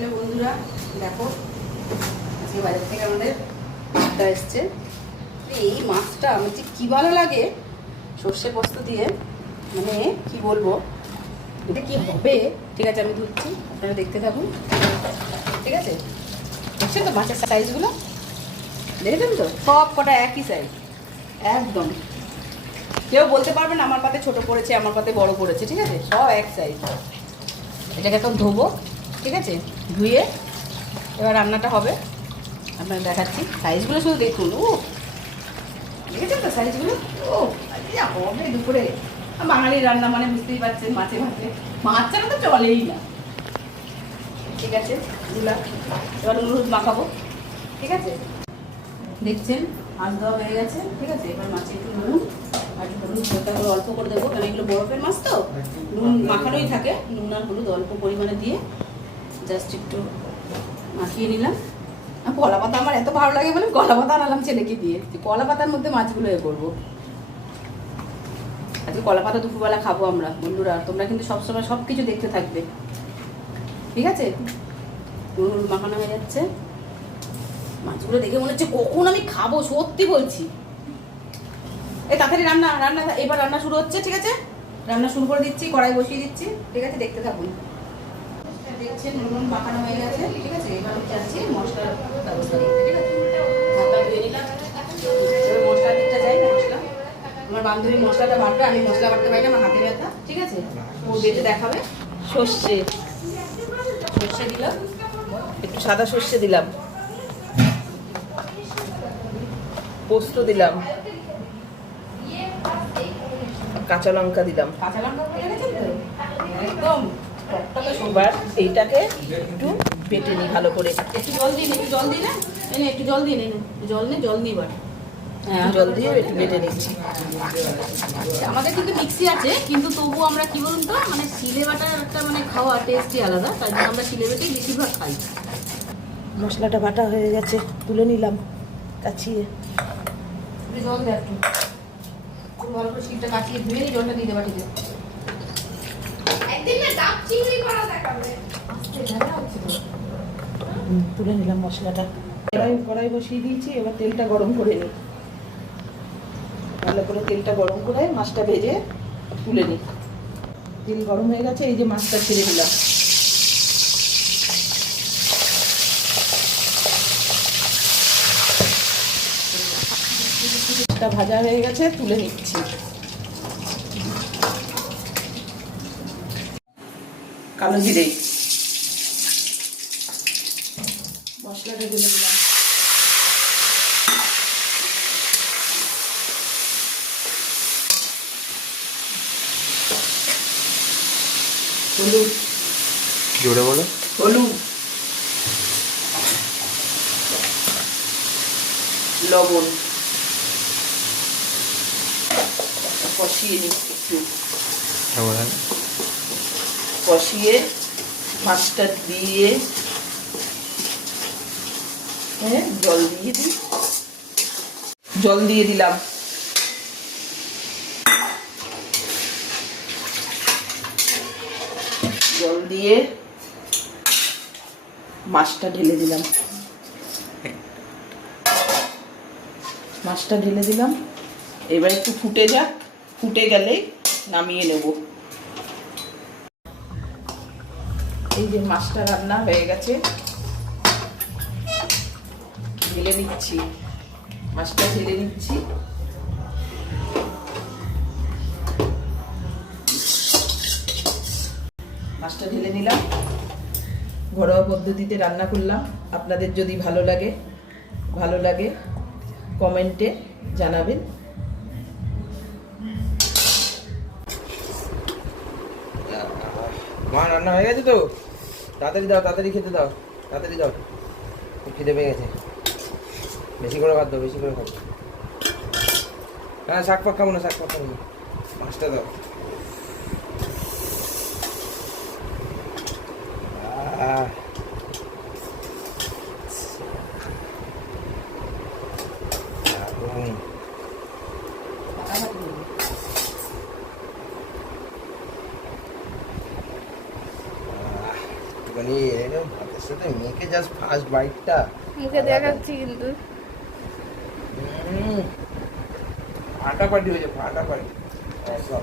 Hello বন্ধুরা, দেখো আজকে বাজার থেকে আমাদের মাছটা এসছে। এই মাছটা আমার যে কী ভালো লাগে সর্ষে পোস্ত দিয়ে, মানে কি বলবো, এটা কি হবে। ঠিক আছে, আমি ধুচ্ছি, আপনারা দেখতে থাকুন। ঠিক আছে, দেখছেন তো মাছের সাইজগুলো, দেখেছেন তো সব কটা একই সাইজ একদম। কেউ বলতে পারবে না আমার পাতে ছোট পড়েছে, আমার পাতে বড় পড়েছে। ঠিক আছে, সব এক সাইজ। এটাকে এখন ধোবো, ঠিক আছে, ধুয়ে এবার রান্নাটা হবে। আপনাকে দেখাচ্ছি সাইজগুলো, শুধু দেখুন। ও দেখেছেন তো সাইজগুলো। ও যা হবে দুপুরে বাঙালির রান্না মানে বুঝতেই পারছেন, মাছে ভাতে মাছ ছাড়া তো চলেই না। ঠিক আছে, দিলাম। এবার হলুদ মাখাবো। ঠিক আছে, দেখছেন মাছ দেওয়া হয়ে গেছে। ঠিক আছে, এবার মাছে একটু নুন আর হলুদ হালকা করে অল্প করে দেবো, কারণ এগুলো বরফের মাছ তো নুন মাখানোই থাকে। নুন আর হলুদ অল্প পরিমাণে দিয়ে জাস্ট একটু মাখিয়ে নিলাম। কলা পাতা আমার এত ভালো লাগে বলে কলা পাতা আনালাম ছেলেকে দিয়ে, কলা পাতার মধ্যে মাছগুলো এ করবো। আজকে কলা পাতা দুপুরবেলা খাবো আমরা বন্ধুরা। তোমরা কিন্তু সবসময় সব কিছু দেখতে থাকবে, ঠিক আছে। নুন মাখানো হয়ে যাচ্ছে, মাছগুলো দেখে মনে হচ্ছে কখন আমি খাবো, সত্যি বলছি। এই তাড়াতাড়ি রান্না রান্না এবার রান্না শুরু হচ্ছে। ঠিক আছে, রান্না শুরু করে দিচ্ছি, কড়াই বসিয়ে দিচ্ছি। ঠিক আছে, দেখতে থাকুন। দেখছেন নুন মাখানো হয়ে গেছে। ঠিক আছে, এবার যাচ্ছি মশলার ব্যবস্থা করতে। ঠিক আছে, হাতটা ধুয়ে নিলাম। এবার মশলার দিকটা যাই। মশলা আমার বান্ধবী মশলাটা বাটবে, আমি মশলা বাটতে পারি না, আমার হাতে ব্যথা। ঠিক আছে, ও বেটে দেখাবে। সর্ষে সর্ষে দিলাম, একটু সাদা সর্ষে দিলাম, পোস্ত দিলাম, কাঁচা লঙ্কা দিলাম। কাঁচা লঙ্কা একদম। এবার এইটাকে একটু বেটে নিই ভালো করে। একটু জল দিন, একটু জল দিই না, এনে একটু জল দিয়ে নিন। জল নেই, জল নিই। এবার হ্যাঁ, জল দিয়ে একটু বেটে নিচ্ছি। আমাদের কিন্তু মিক্সি আছে, কিন্তু তবুও আমরা কি বলুন তো, মানে শিলে বাটার একটা মানে খাওয়া টেস্টই আলাদা, তাই জন্য আমরা শিলে বেটেই বেশিরভাগ খাই। মশলাটা বাটা হয়ে গেছে, তুলে নিলাম কাছিয়ে। জল দেয় একটু, খুব ভালো করে শিলটা কাটিয়ে ধুয়ে নিই, জলটা দিয়ে দেবা। ঠিক আছে, তুলে নিলাম মশলাটা। কড়াই বসিয়ে দিয়েছি, এবার তেলটা গরম করে নিই। ভালো করে তেলটা গরম করে মাছটা ভেজে তুলে নিই। তেল গরম হয়ে গেছে, এই যে মাছটা ছেড়ে দিলাম। মাছটা ভাজা হয়ে গেছে, তুলে নিচ্ছি। কালো জিরে, মশলাটা ঢেলে দিলাম। হলুদ, জোরে বলো। হলুদ, লবণ, কষিয়ে নিই একটু। কষিয়ে মাছটা দিয়ে জল দিয়ে দিই। জল দিয়ে দিলাম। জল দিয়ে মাছটা ঢেলে দিলাম। মাছটা ঢেলে দিলাম। এবার একটু ফুটে যাক, ফুটে গেলেই নামিয়ে নেব। এই যে মাছটা রান্না হয়ে গেছে, ঢেলে নিচ্ছি। মাছটা ঢেলে নিচ্ছি। মাছটা ঢেলে নিলাম। ঘরোয়া পদ্ধতিতে রান্না করলাম। আপনাদের যদি ভালো লাগে কমেন্টে জানাবেন। মা রান্না হয়ে গেছে তো, তাড়াতাড়ি দাও, তাড়াতাড়ি খেতে দাও, তাড়াতাড়ি দাও, খুব খিদে পেয়ে গেছে। বেশি করে ভাত দাও, বেশি করে খাবো। হ্যাঁ, শাক পাক খাবো না, শাক পাক খাবো না, মাছটা দাও। একটুখানি ভাতের সাথে মেখে জাস্ট ফার্স্ট বাইটটা মুখে দেখাচ্ছি কিন্তু ফাটাফাটি হয়েছে, ফাটাফাটি একদম।